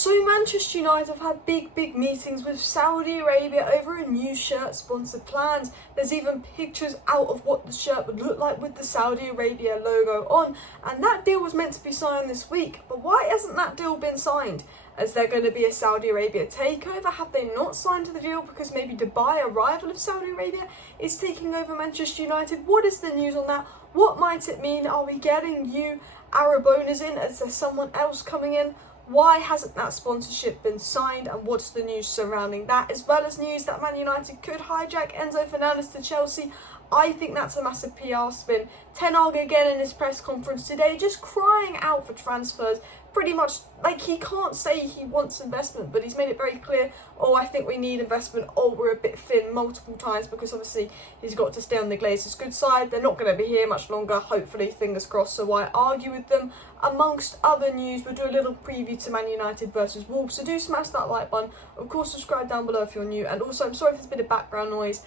So Manchester United have had big meetings with Saudi Arabia over a new shirt sponsor planned. There's even pictures out of what the shirt would look like with the Saudi Arabia logo on, and that deal was meant to be signed this week. But why hasn't that deal been signed? Is there going to be a Saudi Arabia takeover? Have they not signed the deal because maybe Dubai, a rival of Saudi Arabia, is taking over Manchester United? What is the news on that? What might it mean? Are we getting new Arab owners in? Is there someone else coming in? Why hasn't that sponsorship been signed, and what's the news surrounding that? As well as news that Man United could hijack Enzo Fernandez to Chelsea. I think that's a massive PR spin. Ten Hag again in his press conference today, just crying out for transfers. Pretty much, like, he can't say he wants investment, but he's made it very clear, oh, I think we need investment, oh, we're a bit thin, multiple times, because obviously he's got to stay on the Glazers' good side. They're not going to be here much longer, hopefully, fingers crossed, so why argue with them? Amongst other news, we'll do a little preview to Man United versus Wolves, so do smash that like button. Of course, subscribe down below if you're new, and also, I'm sorry if there's a bit of background noise,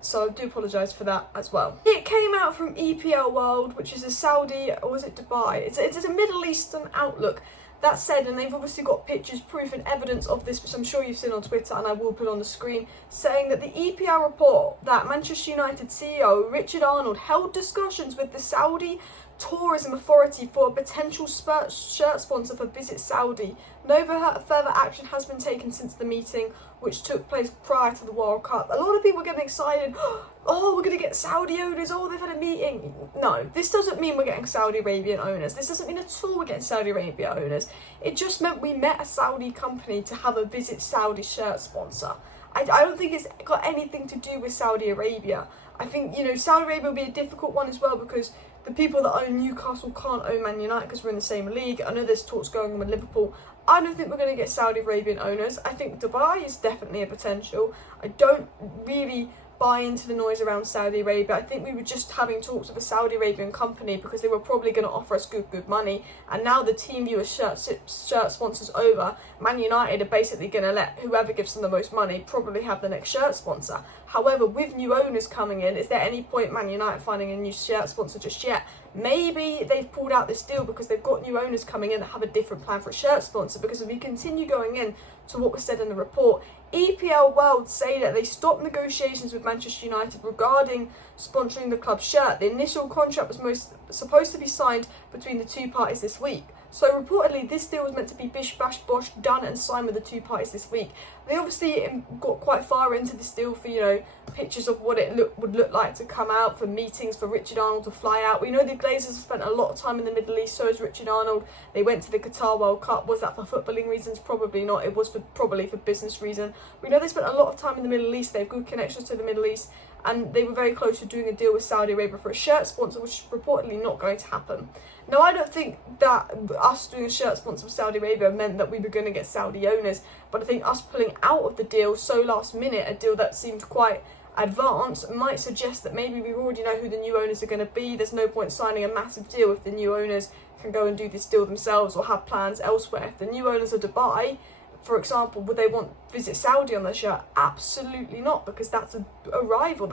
so I do apologise for that as well. It came out from EPL World, which is a Saudi, or was it Dubai? It's a Middle Eastern outlook. That said, and they've obviously got pictures, proof and evidence of this, which I'm sure you've seen on Twitter, and I will put on the screen, saying that the EPL report that Manchester United CEO Richard Arnold held discussions with the Saudi Tourism Authority for a potential shirt sponsor for Visit Saudi. No further action has been taken since the meeting, which took place prior to the World Cup. A lot of people are getting excited. Oh, we're going to get Saudi owners. Oh, they've had a meeting. No, this doesn't mean we're getting Saudi Arabian owners. This doesn't mean at all we're getting Saudi Arabia owners. It just meant we met a Saudi company to have a Visit Saudi shirt sponsor. I don't think it's got anything to do with Saudi Arabia. I think, Saudi Arabia will be a difficult one as well, because the people that own Newcastle can't own Man United because we're in the same league. I know there's talks going on with Liverpool. I don't think we're going to get Saudi Arabian owners. I think Dubai is definitely a potential. I don't really buy into the noise around Saudi Arabia. I think we were just having talks with a Saudi Arabian company because they were probably going to offer us good money, and now the TeamViewer shirt sponsors over. Man United are basically going to let whoever gives them the most money probably have the next shirt sponsor. However, with new owners coming in, is there any point Man United finding a new shirt sponsor just yet? Maybe they've pulled out this deal because they've got new owners coming in that have a different plan for a shirt sponsor, because if we continue going in to what was said in the report, EPL World say that they stopped negotiations with Manchester United regarding sponsoring the club's shirt. The initial contract was supposed to be signed between the two parties this week. So reportedly, this deal was meant to be bish bash bosh, done and signed with the two parties this week. They obviously got quite far into this deal for, pictures of what it would look like to come out, for meetings, for Richard Arnold to fly out. We know the Glazers have spent a lot of time in the Middle East, so has Richard Arnold. They went to the Qatar World Cup. Was that for footballing reasons? Probably not. It was probably for business reason. We know they spent a lot of time in the Middle East. They have good connections to the Middle East, and they were very close to doing a deal with Saudi Arabia for a shirt sponsor, which is reportedly not going to happen. Now, I don't think that us doing a shirt sponsor with Saudi Arabia meant that we were going to get Saudi owners, but I think us pulling out of the deal so last minute, a deal that seemed quite advanced, might suggest that maybe we already know who the new owners are going to be. There's no point signing a massive deal if the new owners can go and do this deal themselves or have plans elsewhere. If the new owners are Dubai, for example, would they want Visit Saudi on their shirt? Absolutely not, because that's a rival.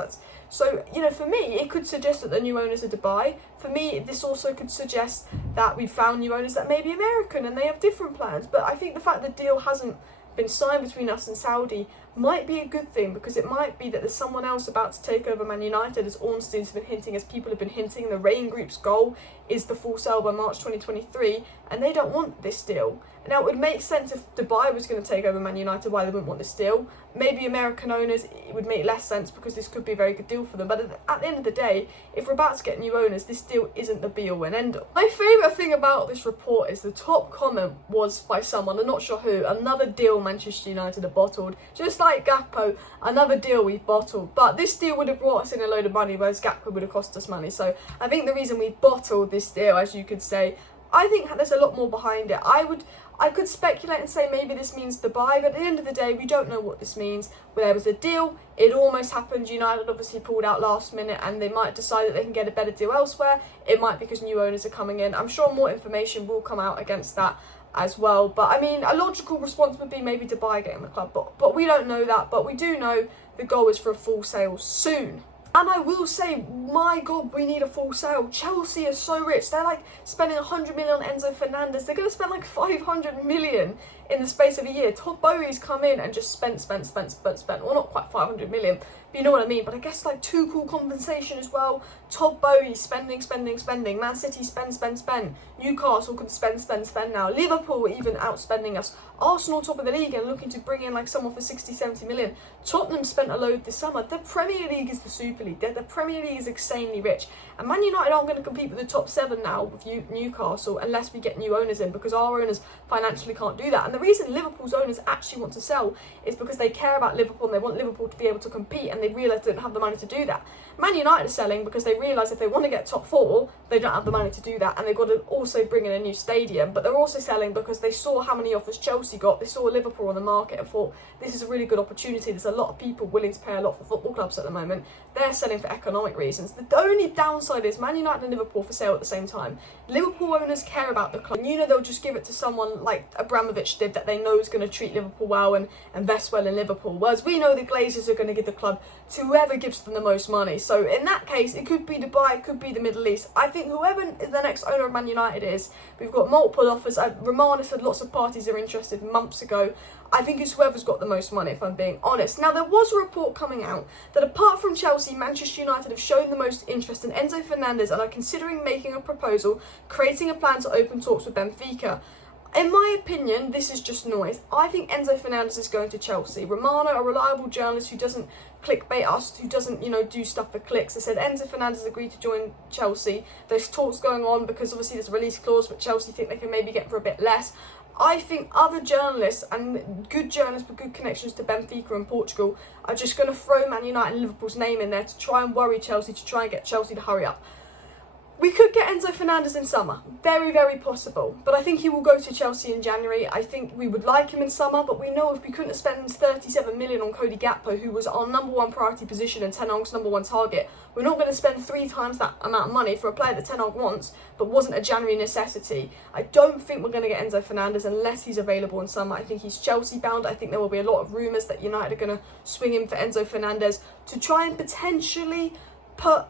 So, for me, it could suggest that the new owners are Dubai. For me, this also could suggest that we found new owners that may be American and they have different plans. But I think the fact that the deal hasn't been signed between us and Saudi might be a good thing, because it might be that there's someone else about to take over Man United, as Ornstein's been hinting, as people have been hinting. The Rain Group's goal is the full sale by March 2023, and they don't want this deal. Now, it would make sense if Dubai was going to take over Man United, why they wouldn't want this deal. Maybe American owners, it would make less sense because this could be a very good deal for them. But at the end of the day, if we're about to get new owners, this deal isn't the be-all and end-all. My favourite thing about this report is the top comment was by someone, I'm not sure who, another deal Manchester United have bottled. Just like Gakpo, another deal we've bottled. But this deal would have brought us in a load of money, whereas Gakpo would have cost us money. So I think the reason we bottled this deal, as you could say, I think there's a lot more behind it. I could speculate and say maybe this means Dubai, but at the end of the day, we don't know what this means. There was a deal, it almost happened. United obviously pulled out last minute, and they might decide that they can get a better deal elsewhere. It might be because new owners are coming in. I'm sure more information will come out against that as well. But I mean, a logical response would be maybe Dubai getting the club, but we don't know that. But we do know the goal is for a full sale soon. And I will say, my God, we need a full sale. Chelsea is so rich. They're like spending 100 million on Enzo Fernandez. They're going to spend like 500 million in the space of a year. Todd Bowley's come in and just spent. Well, not quite 500 million, but you know what I mean. But I guess like Tuchel compensation as well. Todd Bowley spending. Man City spend. Newcastle could spend now. Liverpool even outspending us. Arsenal top of the league and looking to bring in like someone for 60-70 million. Tottenham spent a load this summer. The Premier League is the Super League. The Premier League is insanely rich. And Man United aren't going to compete with the top 7 now with Newcastle unless we get new owners in, because our owners financially can't do that. And the reason Liverpool's owners actually want to sell is because they care about Liverpool and they want Liverpool to be able to compete, and they realise they don't have the money to do that. Man United are selling because they realise if they want to get top 4, they don't have the money to do that, and they've got to also bring in a new stadium. But they're also selling because they saw how many offers Chelsea got. They saw Liverpool on the market and thought, this is a really good opportunity. There's a lot of people willing to pay a lot for football clubs at the moment. They're selling for economic reasons. The only downside is Man United and Liverpool for sale at the same time. Liverpool owners care about the club. And you know they'll just give it to someone like Abramovich did, that they know is going to treat Liverpool well and invest well in Liverpool. Whereas we know the Glazers are going to give the club to whoever gives them the most money. So in that case, it could be Dubai, it could be the Middle East. I think whoever the next owner of Man United is, we've got multiple offers. Romana said lots of parties are interested months ago. I think it's whoever's got the most money, if I'm being honest. Now, there was a report coming out that apart from Chelsea, Manchester United have shown the most interest in Enzo Fernandez and are considering making a proposal, creating a plan to open talks with Benfica. In my opinion, this is just noise. I think Enzo Fernandez is going to Chelsea. Romana, a reliable journalist who doesn't clickbait us, who doesn't, do stuff for clicks, has said Enzo Fernandez agreed to join Chelsea. There's talks going on because obviously there's a release clause, but Chelsea think they can maybe get for a bit less. I think other journalists and good journalists with good connections to Benfica and Portugal are just going to throw Man United and Liverpool's name in there to try and worry Chelsea, to try and get Chelsea to hurry up. We could get Enzo Fernandez in summer. Very, very possible. But I think he will go to Chelsea in January. I think we would like him in summer, but we know if we couldn't have spent 37 million on Cody Gakpo, who was our number 1 priority position and Ten Hag's number 1 target, we're not going to spend 3 times that amount of money for a player that Ten Hag wants, but wasn't a January necessity. I don't think we're going to get Enzo Fernandez unless he's available in summer. I think he's Chelsea bound. I think there will be a lot of rumours that United are going to swing in for Enzo Fernandez to try and potentially put,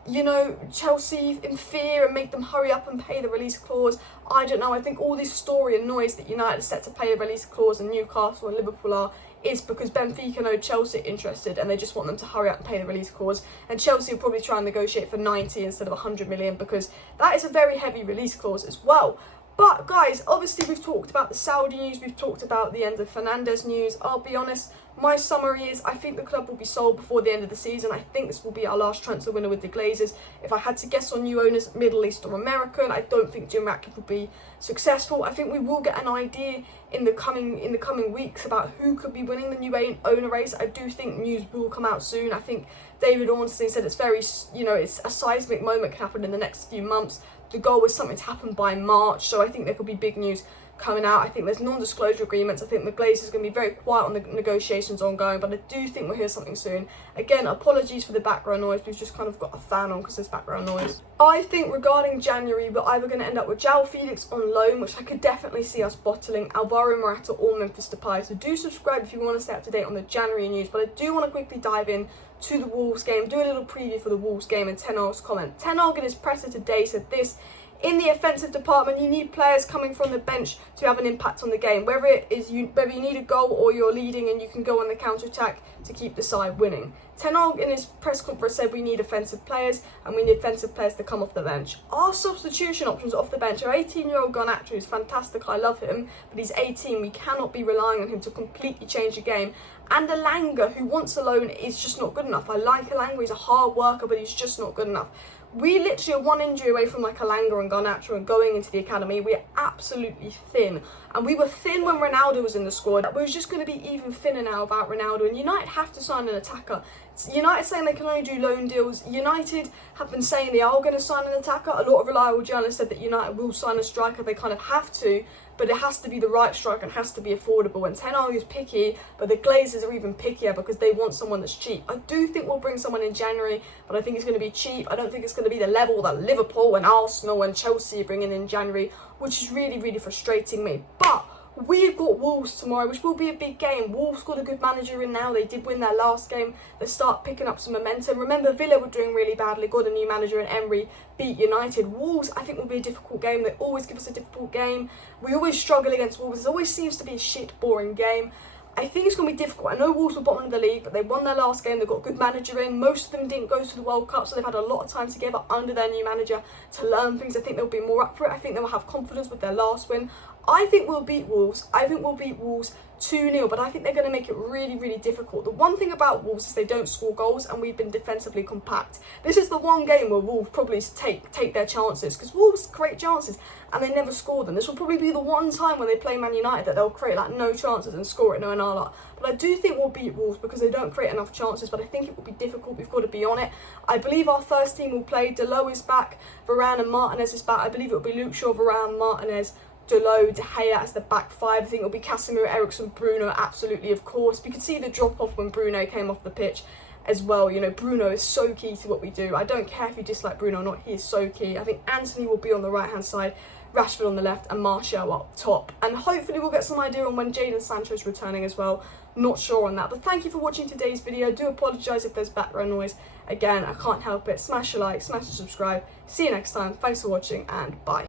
Chelsea in fear and make them hurry up and pay the release clause. I don't know. I think all this story and noise that United is set to pay a release clause and Newcastle and Liverpool are is because Benfica know Chelsea are interested and they just want them to hurry up and pay the release clause. And Chelsea will probably try and negotiate for 90 instead of 100 million because that is a very heavy release clause as well. But guys, obviously we've talked about the Saudi news, we've talked about the Enzo Fernandez news. I'll be honest, my summary is I think the club will be sold before the end of the season. I think this will be our last transfer window with the Glazers. If I had to guess on new owners, Middle East or American, I don't think Jim Ratcliffe will be successful. I think we will get an idea in the coming weeks about who could be winning the new owner race. I do think news will come out soon. I think David Ornstein said it's very, it's a seismic moment can happen in the next few months. The goal was something to happen by March, so I think there could be big news coming out. I think there's non-disclosure agreements. I think the Glazers are going to be very quiet on the negotiations ongoing, but I do think we'll hear something soon. Again, apologies for the background noise. We've just kind of got a fan on because there's background noise. I think regarding January, we're either going to end up with João Felix on loan, which I could definitely see us bottling, Alvaro Morata or Memphis Depay. So do subscribe if you want to stay up to date on the January news, but I do want to quickly dive in to the Wolves game, do a little preview for the Wolves game and Ten Hag's comment. Ten Hag in his presser today said this: in the offensive department, you need players coming from the bench to have an impact on the game. Whether you need a goal or you're leading and you can go on the counter-attack to keep the side winning. Ten Hag in his press conference said we need offensive players and we need offensive players to come off the bench. Our substitution options off the bench are 18-year-old Garnacho, who's fantastic, I love him, but he's 18, we cannot be relying on him to completely change the game. And Elanga, who wants a loan, is just not good enough. I like Elanga, he's a hard worker, but he's just not good enough. We literally are one injury away from like Elanga and Garnacho and going into the academy. We're absolutely thin. And we were thin when Ronaldo was in the squad. We were just going to be even thinner now without Ronaldo. And United have to sign an attacker. United saying they can only do loan deals. United have been saying they are going to sign an attacker. A lot of reliable journalists said that United will sign a striker. They kind of have to, but it has to be the right striker and has to be affordable. And Ten Hag is picky, but the Glazers are even pickier because they want someone that's cheap. I do think we'll bring someone in January, but I think it's going to be cheap. I don't think it's going to be the level that Liverpool and Arsenal and Chelsea are bringing in January, which is really, really frustrating me. But We've got Wolves tomorrow, which will be a big game. Wolves got a good manager in now. They did win their last game. They start picking up some momentum. Remember, Villa were doing really badly, got a new manager in Emery, beat United. Wolves, I think, will be a difficult game. They always give us a difficult game. We always struggle against Wolves. It always seems to be a shit, boring game. I think it's going to be difficult. I know Wolves were bottom of the league, but they won their last game. They've got a good manager in. Most of them didn't go to the World Cup, so they've had a lot of time together under their new manager to learn things. I think they'll be more up for it. I think they will have confidence with their last win. I think we'll beat Wolves. I think we'll beat Wolves 2-0, but I think they're going to make it really, really difficult. The one thing about Wolves is they don't score goals, and we've been defensively compact. This is the one game where Wolves probably take their chances, because Wolves create chances and they never score them. This will probably be the one time when they play Man United that they'll create like no chances and score it no another. But I do think we'll beat Wolves because they don't create enough chances, but I think it will be difficult. We've got to be on it. I believe our first team will play. Delo is back, Varane and Martinez is back. I believe it will be Luke Shaw, Varane, Martinez, Delo, De Gea as the back five. I think it'll be Casemiro, Eriksen, Bruno, absolutely, of course. We could see the drop off when Bruno came off the pitch as well. You know, Bruno is so key to what we do. I don't care if you dislike Bruno or not, he is so key. I think Anthony will be on the right hand side, Rashford on the left, and Martial up top. And hopefully we'll get some idea on when Jadon Sancho is returning as well. Not sure on that. But thank you for watching today's video. I do apologise if there's background noise. Again, I can't help it. Smash a like, smash a subscribe. See you next time. Thanks for watching, and bye.